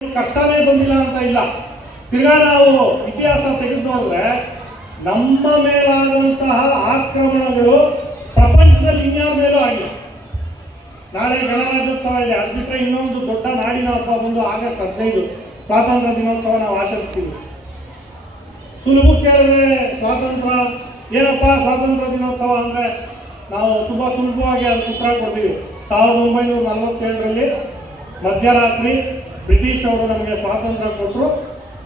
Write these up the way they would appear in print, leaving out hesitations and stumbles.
ಕಷ್ಟನೇ ಬಂದಿಲ್ಲ ಅಂತ ಇಲ್ಲ. ತಿರ್ಗಾ ನಾವು ಇತಿಹಾಸ ತೆಗೆದು ನೋಡಿದ್ರೆ ನಮ್ಮ ಮೇಲಾದಂತಹ ಆಕ್ರಮಣಗಳು ಪ್ರಪಂಚದಲ್ಲಿ ಇನ್ಯಾರ ಮೇಲೂ ಆಗಿಲ್ಲ. ನಾಳೆ ಗಣರಾಜ್ಯೋತ್ಸವ ಇದೆ, ಅದು ಬಿಟ್ಟರೆ ಇನ್ನೊಂದು ದೊಡ್ಡ ನಾಡಿನ ಹಬ್ಬ ಬಂದು ಆಗಸ್ಟ್ 15 ಸ್ವಾತಂತ್ರ್ಯ ದಿನೋತ್ಸವ ನಾವು ಆಚರಿಸ್ತೀವಿ. ಸುಲಭ ಕೇಳಿದ್ರೆ ಸ್ವಾತಂತ್ರ್ಯ ಏನಪ್ಪ ಸ್ವಾತಂತ್ರ್ಯ ದಿನೋತ್ಸವ ಅಂದರೆ ನಾವು ತುಂಬ ಸುಲಭವಾಗಿ ಅದಕ್ಕೆ ಉತ್ತರ ಕೊಡ್ತೀವಿ. 1947ರಲ್ಲಿ ಮಧ್ಯರಾತ್ರಿ ಬ್ರಿಟಿಷ್ ಅವರು ನಮಗೆ ಸ್ವಾತಂತ್ರ್ಯ ಕೊಟ್ಟರು,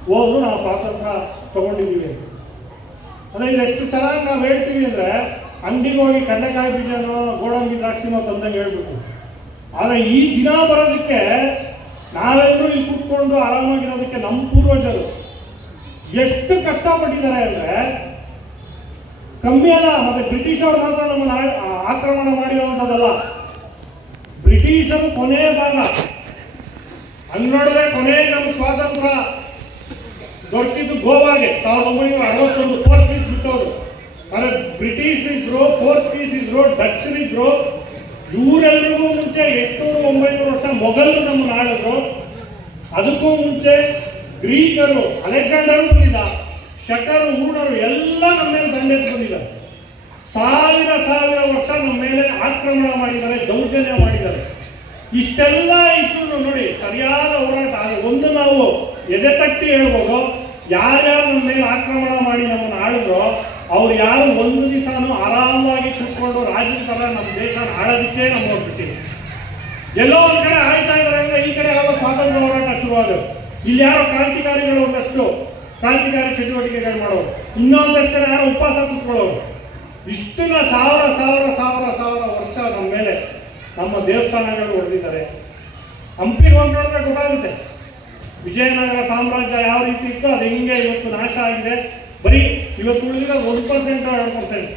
ಹೋದ್ರು, ನಾವು ಸ್ವಾತಂತ್ರ್ಯ ತಗೊಂಡಿದ್ದೀವಿ. ಅಂದರೆ ಎಷ್ಟು ಚೆನ್ನಾಗಿ ನಾವು ಹೇಳ್ತೀವಿ ಅಂದರೆ ಅಂಗಡಿಗೆ ಹೋಗಿ ಕಡಲೆಕಾಯಿ ಬೀಜನೋ ಗೋಡಂಬಿ ದ್ರಾಕ್ಷಿನೋ ತಂದಂಗೆ ಹೇಳ್ಬೇಕು. ಆದರೆ ಈ ದಿನ ಬರೋದಕ್ಕೆ ನಾವೆಲ್ಲರೂ ಇಲ್ಲಿ ಕೂತ್ಕೊಂಡು ಆರಾಮಾಗಿರೋದಕ್ಕೆ ನಮ್ಮ ಪೂರ್ವಜರು ಎಷ್ಟು ಕಷ್ಟಪಟ್ಟಿದ್ದಾರೆ ಅಂದರೆ ಕಮ್ಮಿ ಅಲ್ಲ. ಮತ್ತೆ ಬ್ರಿಟಿಷ್ ಅವರು ಮಾತ್ರ ನಮ್ಮನ್ನು ಆಕ್ರಮಣ ಮಾಡಿರುವಂಥದ್ದಲ್ಲ. ಬ್ರಿಟಿಷರು ಕೊನೆಯ ಭಾಗ ಹಂಗೆ ಕೊನೆಗೆ ನಮ್ಮ ಸ್ವಾತಂತ್ರ್ಯ ದೊರಕಿದ್ದು ಗೋವಾಗೆ 1961 ಪೋರ್ಚುಗೀಸ್ ಬಿಟ್ಟವರು. ಆದರೆ ಬ್ರಿಟಿಷ್ ಇದ್ರು, ಪೋರ್ಚುಗೀಸ್ ಇದ್ರು, ಡಚ್ ಇದ್ರು, ಇವರೆಲ್ಲರಿಗೂ ಮುಂಚೆ 800-900 ವರ್ಷ ಮೊಘಲರು ನಮ್ಮನ್ನು ಆಳಿದ್ರು. ಅದಕ್ಕೂ ಮುಂಚೆ ಗ್ರೀಕರು, ಅಲೆಕ್ಸಾಂಡರ್ ಬಂದಿಲ್ಲ, ಶಕರು, ಹೂಣರು ಎಲ್ಲ ನಮ್ಮ ಮೇಲೆ ದಂಡೆತ್ತು ಬಂದಿದ್ದಾರೆ. ಸಾವಿರ ವರ್ಷ ನಮ್ಮ ಮೇಲೆ ಆಕ್ರಮಣ ಮಾಡಿದ್ದಾರೆ, ದೌರ್ಜನ್ಯ ಮಾಡಿದ್ದಾರೆ. ಇಷ್ಟೆಲ್ಲ ಇತ್ತು ನೋಡಿ, ಸರಿಯಾದ ಹೋರಾಟ. ಒಂದು ನಾವು ಎದೆ ತಟ್ಟಿ ಹೇಳ್ಬೋದು, ಯಾರ್ಯಾರು ನಮ್ಮ ಮೇಲೆ ಆಕ್ರಮಣ ಮಾಡಿ ನಮ್ಮನ್ನು ಆಳಿದ್ರೋ ಅವ್ರು ಯಾರು ಒಂದು ದಿವಸನೂ ಆರಾಮವಾಗಿ ಕೂತ್ಕೊಂಡು ರಾಜ್ಯದ ಥರ ನಮ್ಮ ದೇಶ ಆಳೋದಕ್ಕೆ ನಮ್ಮ ಹೋಗ್ಬಿಟ್ಟಿವಿ. ಎಲ್ಲೋ ಒಂದು ಕಡೆ ಆಯ್ತಾ ಇದ್ದಾರೆ ಅಂದರೆ ಈ ಕಡೆ ಯಾವ ಸ್ವಾತಂತ್ರ್ಯ ಹೋರಾಟ ಶುರುವಾದರು. ಇಲ್ಲಿ ಯಾರೋ ಕ್ರಾಂತಿಕಾರಿಗಳು ಒಂದಷ್ಟು ಕ್ರಾಂತಿಕಾರಿ ಚಟುವಟಿಕೆಗಳು ಮಾಡೋರು, ಇನ್ನೊಂದಷ್ಟು ಜನ ಯಾರೋ ಉಪವಾಸ ಕೂತ್ಕೊಳ್ಳೋರು. ಇಷ್ಟನ್ನ ಸಾವಿರ ವರ್ಷ ನಮ್ಮ ಮೇಲೆ ನಮ್ಮ ದೇವಸ್ಥಾನಗಳು ಹೊಡೆದಿದ್ದಾರೆ. ಹಂಪಿಗೆ ಹೋಗಿ ನೋಡಿದ್ರೆ ಗೊತ್ತಾಗುತ್ತೆ ವಿಜಯನಗರ ಸಾಮ್ರಾಜ್ಯ ಯಾವ ರೀತಿ ಇತ್ತು, ಅದು ಹೆಂಗೆ ಇವತ್ತು ನಾಶ ಆಗಿದೆ. ಬರೀ ಇವತ್ತು ಉಳಿದಿರೋ 1% 2%,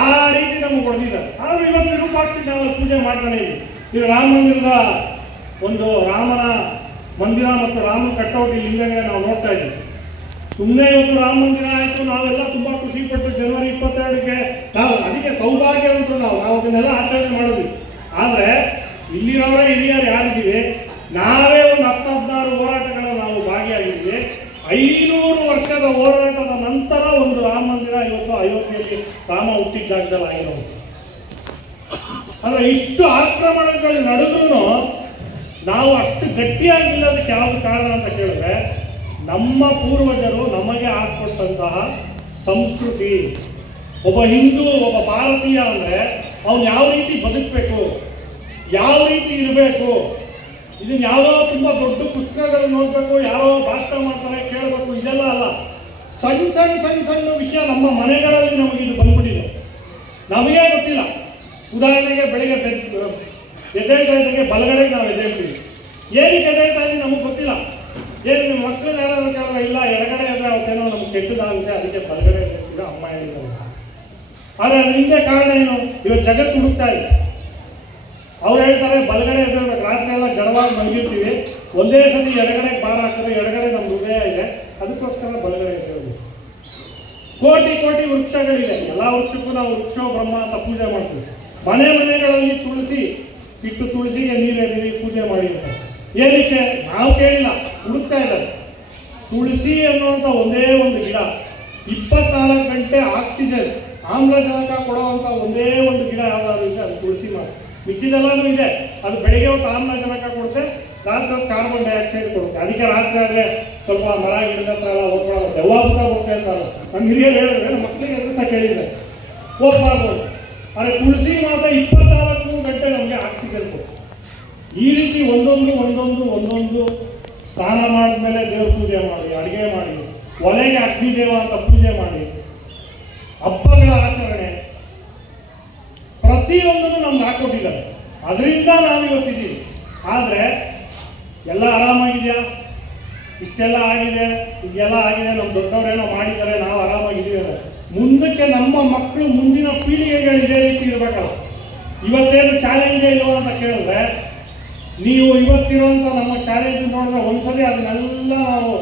ಆ ರೀತಿ ನಮಗೆ ಹೊಡೆದಿದ್ದಾರೆ. ಆದರೂ ಇವತ್ತು ವಿರೂಪಾಕ್ಷಿ ನಾವು ಪೂಜೆ ಮಾಡ್ತಾನೆ ಇದ್ದೀವಿ. ಈಗ ರಾಮ ಮಂದಿರದ ಒಂದು ರಾಮನ ಮಂದಿರ ಮತ್ತು ರಾಮನ ಕಟ್ಟೌಟ್ ಇಲ್ಲಿ ಹಿಂದೆ ನಾವು ನೋಡ್ತಾ ಇದ್ದೀವಿ. ಸುಮ್ಮನೆ ಇವತ್ತು ರಾಮ ಮಂದಿರ ಆಯಿತು, ನಾವೆಲ್ಲ ತುಂಬ ಖುಷಿಪಟ್ಟು ಜನವರಿ 22ಕ್ಕೆ ನಾವು ಅದಕ್ಕೆ ಸೌಭಾಗ್ಯವಂತರು ನಾವು ಅದನ್ನೆಲ್ಲ ಆಚರಣೆ ಮಾಡೋದು. ಆದರೆ ಇಲ್ಲಿರೋರೇ ಹಿರಿಯರು ಯಾರಿದ್ದೀವಿ, ನಾವೇ ಒಂದು 10-16 ಹೋರಾಟಗಳಲ್ಲಿ ನಾವು ಭಾಗಿಯಾಗಿದ್ದೀವಿ. 500 ವರ್ಷದ ಹೋರಾಟದ ನಂತರ ಒಂದು ರಾಮ ಮಂದಿರ ಇವತ್ತು ಅಯೋಧ್ಯೆಯಲ್ಲಿ ರಾಮ ಹುಟ್ಟಿದ ಜಾಗದಲ್ಲಿ ಆಗಿರೋದು. ಅಂದರೆ ಇಷ್ಟು ಆಕ್ರಮಣಗಳು ನಡೆದ್ರೂ ನಾವು ಅಷ್ಟು ಗಟ್ಟಿಯಾಗಿ ನಿಲ್ಲೋದಕ್ಕೆ ಯಾವುದು ಕಾರಣ ಅಂತ ಕೇಳಿದ್ರೆ ನಮ್ಮ ಪೂರ್ವಜರು ನಮಗೆ ಹಾಕ್ಕೊಟ್ಟಂತಹ ಸಂಸ್ಕೃತಿ. ಒಬ್ಬ ಹಿಂದೂ, ಒಬ್ಬ ಭಾರತೀಯ ಅಂದರೆ ಅವನು ಯಾವ ರೀತಿ ಬದುಕಬೇಕು, ಯಾವ ರೀತಿ ಇರಬೇಕು, ಇದನ್ನು ಯಾವುದೋ ತುಂಬ ದೊಡ್ಡ ಪುಸ್ತಕಗಳು ನೋಡಬೇಕು, ಯಾರೋ ಭಾಷಣ ಮಾಡ್ತಾರೆ ಕೇಳಬೇಕು, ಇದೆಲ್ಲ ಅಲ್ಲ. ಸಣ್ಣ ವಿಷಯ ನಮ್ಮ ಮನೆಗಳಲ್ಲಿ ನಮಗಿದು ಬಂದ್ಬಿಟ್ಟಿದೆ, ನಮಗೇ ಗೊತ್ತಿಲ್ಲ. ಉದಾಹರಣೆಗೆ ಬೆಳಿಗ್ಗೆ ಎದ್ದೇಳ್ತಾ ಇದ್ದಂಗೆ ಬಲಗಡೆಗೆ ನಾವು ಎದ್ದೇಳ್ತೀವಿ. ಏನಕ್ಕೆ ಎದ್ದೇಳ್ತಾ ಇದ್ದೀವಿ ನಮಗೆ ಗೊತ್ತಿಲ್ಲ. ಏನು ನಿಮ್ಮ ಮಕ್ಕಳನ್ನ ಯಾರಾದ್ರೂ ಕೇಳಿದ್ರೆ ಇಲ್ಲ ಎಡಗಡೆ ಎದ್ರೆ ಅವತ್ತೇನೋ ನಮ್ಗೆ ಕೆಟ್ಟದಾಗುತ್ತೆ, ಅದಕ್ಕೆ ಬಲಗಡೆ ಎದ್ದೇಳ್ತೀವಿ ಅಮ್ಮ ಹೇಳಿದ್ದಾರೆ. ಆದರೆ ಅದ್ರ ಹಿಂದೆ ಕಾರಣ ಏನು? ಇವತ್ತು ಜಗತ್ತು ಹುಡುಕ್ತಾ ಇದೆ. ಅವ್ರು ಹೇಳ್ತಾರೆ ಬಲಗಡೆ ಎದ್ದೇಳ್ಬೇಕು, ರಾತ್ರಿ ಎಲ್ಲ ಜಡವಾಗಿ ಮಲಗಿರ್ತೀವಿ, ಒಂದೇ ಸತಿ ಎಡಗಡೆಗೆ ಭಾರ ಹಾಕಿದ್ರೆ ಎಡಗಡೆ ನಮ್ಮ ಹೃದಯ ಇದೆ, ಅದಕ್ಕೋಸ್ಕರ ಬಲಗಡೆ ಎದ್ದೇಳಬೇಕು. ಕೋಟಿ ವೃಕ್ಷಗಳಿದೆ, ಎಲ್ಲ ವೃಕ್ಷಕ್ಕೂ ನಾವು ವೃಕ್ಷೋ ಬ್ರಹ್ಮ ಅಂತ ಪೂಜೆ ಮಾಡ್ತೀವಿ. ಮನೆಗಳಲ್ಲಿ ತುಳಸಿ ಇಟ್ಟು ತುಳಸಿಗೆ ನೀರೆಲ್ಲಿ ಪೂಜೆ ಮಾಡಿರ್ತಾರೆ. ಏನಕ್ಕೆ? ನಾವು ಕೇಳಿಲ್ಲ, ಹುಡುಕ್ತಾ ಇದ್ದಾರೆ. ತುಳಸಿ ಅನ್ನುವಂಥ ಒಂದೇ ಒಂದು ಗಿಡ 24 ಗಂಟೆ ಆಕ್ಸಿಜನ್ ಆಮ್ಲಜನಕ ಕೊಡುವಂಥ ಒಂದೇ ಒಂದು ಗಿಡ ಯಾವ್ದಾದ್ರು ಇದೆ, ಅದು ತುಳಸಿ ಮರ. ಮಿಕ್ಕಿದೆಲ್ಲನೂ ಇದೆ, ಅದು ಬೆಳಗ್ಗೆ ಹೊತ್ತು ಆಮ್ಲಜನಕ ಕೊಡುತ್ತೆ, ರಾತ್ರಿ ಹೊತ್ತು ಕಾರ್ಬನ್ ಡೈಆಕ್ಸೈಡ್ ಕೊಡುತ್ತೆ. ಅದಕ್ಕೆ ರಾತ್ರಿ ಆದರೆ ಸ್ವಲ್ಪ ಮರ ಗಿಡದ ಹತ್ರ ಎಲ್ಲ ಹೋಗ್ಕೊಳ್ಳೋದು, ದೆವ್ವಾಭೂತ ಹೋಗ್ತಾ ಇರ್ತಾರೆ. ನಮ್ಮ ಹಿರಿಯರು ಹೇಳಿದ್ರೆ ನಮ್ಮ ಮಕ್ಕಳಿಗೆ ಎದುರು ಸಹ ಕೇಳಿದ್ರೆ ಹೋಗ್ಬಾರ್ದು. ಆದರೆ ತುಳಸಿ ಮಾತ್ರ 24 ಗಂಟೆ ನಮಗೆ ಆಕ್ಸಿಜನ್ ಕೊಡುತ್ತೆ. ಈ ರೀತಿ ಒಂದೊಂದು ಸ್ನಾನ ಮಾಡಿದ್ಮೇಲೆ ದೇವ್ರ ಪೂಜೆ ಮಾಡಿ, ಅಡುಗೆ ಮಾಡಿ, ಒಲೆಗೆ ಅಗ್ನಿದೇವ ಅಂತ ಪೂಜೆ ಮಾಡಿ, ಹಬ್ಬಗಳ ಆಚರಣೆ ಪ್ರತಿಯೊಂದನ್ನು ನಮ್ಗೆ ಹಾಕೊಟ್ಟಿದ್ದಾರೆ. ಅದರಿಂದ ನಾವು ಇವತ್ತಿದ್ದೀವಿ. ಆದರೆ ಎಲ್ಲ ಆರಾಮಾಗಿದೆಯಾ? ಇಷ್ಟೆಲ್ಲ ಆಗಿದೆ, ಇದೆಲ್ಲ ಆಗಿದೆ, ನಮ್ಮ ದೊಡ್ಡವರೇನೋ ಮಾಡಿದ್ದಾರೆ, ನಾವು ಆರಾಮಾಗಿದ್ದೀವಿ ಅಂದರೆ ಮುಂದಕ್ಕೆ ನಮ್ಮ ಮಕ್ಕಳು, ಮುಂದಿನ ಪೀಳಿಗೆಗಳು ಇದೇ ರೀತಿ ಇರಬೇಕಲ್ಲ. ಇವತ್ತೇನು ಚಾಲೆಂಜೇ ಇಲ್ವೋ ಅಂತ ಕೇಳಿದ್ರೆ, ನೀವು ಇವತ್ತಿರುವಂಥ ನಮ್ಮ ಚಾಲೆಂಜ್ ನೋಡಿದ್ರೆ ಒಂದ್ಸಲಿ ಅದನ್ನೆಲ್ಲ ನಾವು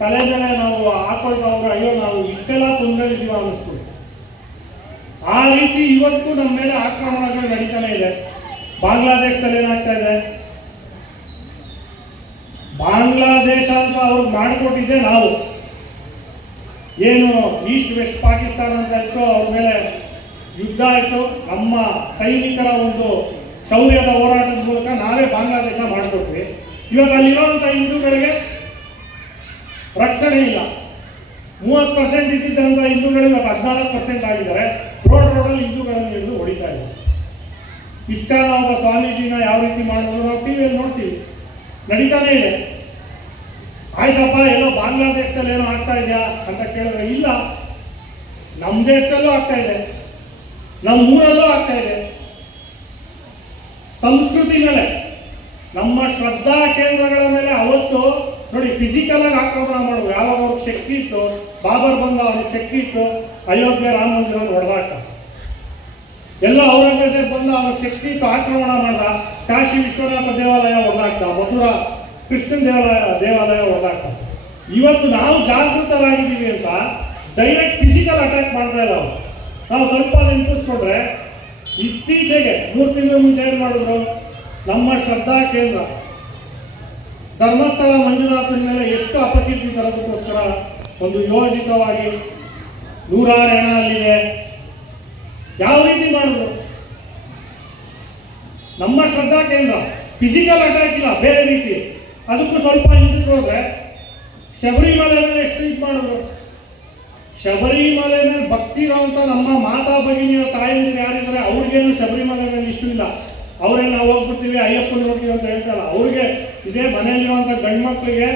ತಲೆ ಮೇಲೆ ನಾವು ಹಾಕೊಳ್ತಾ ಹೋದ್ರೆ ಅಯ್ಯೋ ನಾವು ಇಷ್ಟೆಲ್ಲ ತೊಂದರೆಯಿದ್ದೀವ ಅನ್ನಿಸ್ತು. ಆ ರೀತಿ ಇವತ್ತು ನಮ್ಮ ಮೇಲೆ ಆಕ್ರಮಣಗಳು ನಡೀತಾನೆ ಇದೆ. ಬಾಂಗ್ಲಾದೇಶದಲ್ಲಿ ಏನಾಗ್ತಾ ಇದೆ, ಬಾಂಗ್ಲಾದೇಶ ಅಂತ ಅವ್ರಿಗೆ ಮಾಡಿಕೊಟ್ಟಿದ್ದೆ ನಾವು. ಏನು ಈಸ್ಟ್ ವೆಸ್ಟ್ ಪಾಕಿಸ್ತಾನ ಅಂತ ಇತ್ತು, ಅವ್ರ ಮೇಲೆ ಯುದ್ಧ ಆಯಿತು. ನಮ್ಮ ಸೈನಿಕರ ಒಂದು ಶೌರ್ಯದ ಹೋರಾಟದ ಮೂಲಕ ನಾವೇ ಬಾಂಗ್ಲಾದೇಶ ಮಾಡಿಕೊಟ್ವಿ. ಇವಾಗ ಅಲ್ಲಿರುವಂಥ ಹಿಂದೂಗಳಿಗೆ ರಕ್ಷಣೆ ಇಲ್ಲ. 30% ಇದ್ದಿದ್ದಂಥ ಹಿಂದೂಗಳು ಇವಾಗ 14% ಆಗಿದ್ದಾರೆ. ರೋಡಲ್ಲಿ ಹಿಂದೂಗಳನ್ನು ಹಿಡಿದು ಹೊಡಿತಾ ಇದ್ದಾರೆ. ಇಸ್ಕಾನ್ ಒಬ್ಬ ಸ್ವಾಮೀಜಿನ ಯಾವ ರೀತಿ ಮಾಡಿದ್ರು ನಾವು ಟಿವಿಯಲ್ಲಿ ನೋಡ್ತೀವಿ, ನಡೀತಾನೇ ಇದೆ. ಆಯ್ತಪ್ಪ, ಎಲ್ಲೋ ಬಾಂಗ್ಲಾದೇಶದಲ್ಲಿ ಏನೋ ಆಗ್ತಾ ಇದೆಯಾ ಅಂತ ಕೇಳಿದ್ರೆ ಇಲ್ಲ, ನಮ್ಮ ದೇಶದಲ್ಲೂ ಆಗ್ತಾ ಇದೆ, ನಮ್ಮ ಊರಲ್ಲೂ ಆಗ್ತಾ ಇದೆ. ಸಂಸ್ಕೃತಿ ಮೇಲೆ, ನಮ್ಮ ಶ್ರದ್ಧಾ ಕೇಂದ್ರಗಳ ಮೇಲೆ ಅವತ್ತು ನೋಡಿ ಫಿಸಿಕಲ್ ಆಗಿ ಆಕ್ರಮಣ ಮಾಡುವುದು. ಯಾವಾಗ ಅವ್ರಿಗೆ ಶಕ್ತಿ ಇತ್ತು, ಬಾಬರ್ ಬಂದ ಅವ್ರಿಗೆ ಶಕ್ತಿ ಇತ್ತು, ಅಯೋಧ್ಯೆ ರಾಮ ಮಂದಿರವನ್ನು ಹೊಡೆದಾಟ. ಎಲ್ಲ ಔರಂಗಜೇಬ್ ಬಂದ ಅವ್ರಿಗೆ ಶಕ್ತಿ ಇತ್ತು, ಆಕ್ರಮಣ ಮಾಡ್ದ. ಕಾಶಿ ವಿಶ್ವನಾಥ ದೇವಾಲಯ ಹೊಡೆದಾಕ್ತ, ಮಥುರಾ ಕೃಷ್ಣನ್ ದೇವಾಲಯ ಹೊಡೆದಾಕ್ತ. ಇವತ್ತು ನಾವು ಜಾಗೃತರಾಗಿದ್ದೀವಿ ಅಂತ ಡೈರೆಕ್ಟ್ ಫಿಸಿಕಲ್ ಅಟ್ಯಾಕ್ ಮಾಡ್ತಾ ಇಲ್ಲ. ನಾವು ಸ್ವಲ್ಪ ನೆನಪಿಸ್ಕೊಂಡ್ರೆ ಇತ್ತೀಚೆಗೆ 3 ತಿಂಗಳ ಮುಂಚೆ ಏನು ಮಾಡಿದ್ರು, ನಮ್ಮ ಶ್ರದ್ಧಾ ಕೇಂದ್ರ ಧರ್ಮಸ್ಥಳ ಮಂಜುನಾಥನ ಮೇಲೆ ಎಷ್ಟು ಅಪಕೀರ್ತಿ ತರೋದಕ್ಕೋಸ್ಕರ ಒಂದು ಯೋಜಿತವಾಗಿ 100 ಹೆಣ ಅಲ್ಲಿದೆ. ಯಾವ ರೀತಿ ಮಾಡಿದ್ರು? ನಮ್ಮ ಶ್ರದ್ಧಾ ಕೇಂದ್ರ ಫಿಸಿಕಲ್ ಅಟ್ಯಾಕ್ ಇಲ್ಲ, ಬೇರೆ ರೀತಿ. ಅದಕ್ಕೂ ಸ್ವಲ್ಪ ಹಿಂದಕ್ಕೆ ಹೋದ್ರೆ ಶಬರಿಮಲೆ ಮೇಲೆ ಎಷ್ಟು ಇದು ಮಾಡಿದ್ರು. ಶಬರಿಮಲೆ ಮೇಲೆ ಭಕ್ತಿ ಇರುವಂತ ನಮ್ಮ ಮಾತಾ ಭಗಿನಿಯ ತಾಯಂದಿರು ಯಾರಿದ್ದಾರೆ ಅವ್ರಿಗೇನು ಶಬರಿಮಲೆ ಮೇಲೆ ಇಶ್ಯೂ ಇಲ್ಲ. ಅವರೆಲ್ಲ ಹೋಗ್ಬಿಡ್ತೀವಿ ಅಯ್ಯಪ್ಪನ ನೋಡ್ತೀವಿ ಅಂತ ಹೇಳ್ತಾರಲ್ಲ, ಅವ್ರಿಗೆ ಇದೇ ಮನೆಯಲ್ಲಿರುವಂಥ ಗಂಡು ಮಕ್ಕಳಿಗೆ